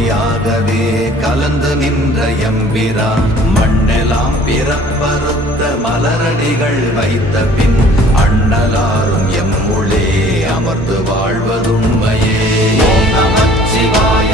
ஒளியாகவே கலந்து நின்ற எம்பிரான் மண்ணெலாம் பிறப்பறுத்த மலரடிகள் வைத்த பின் அண்ணலாரும் எம்முளே அமர்ந்து வாழ்வதுண்மையே. ஓம் நமச்சிவாய.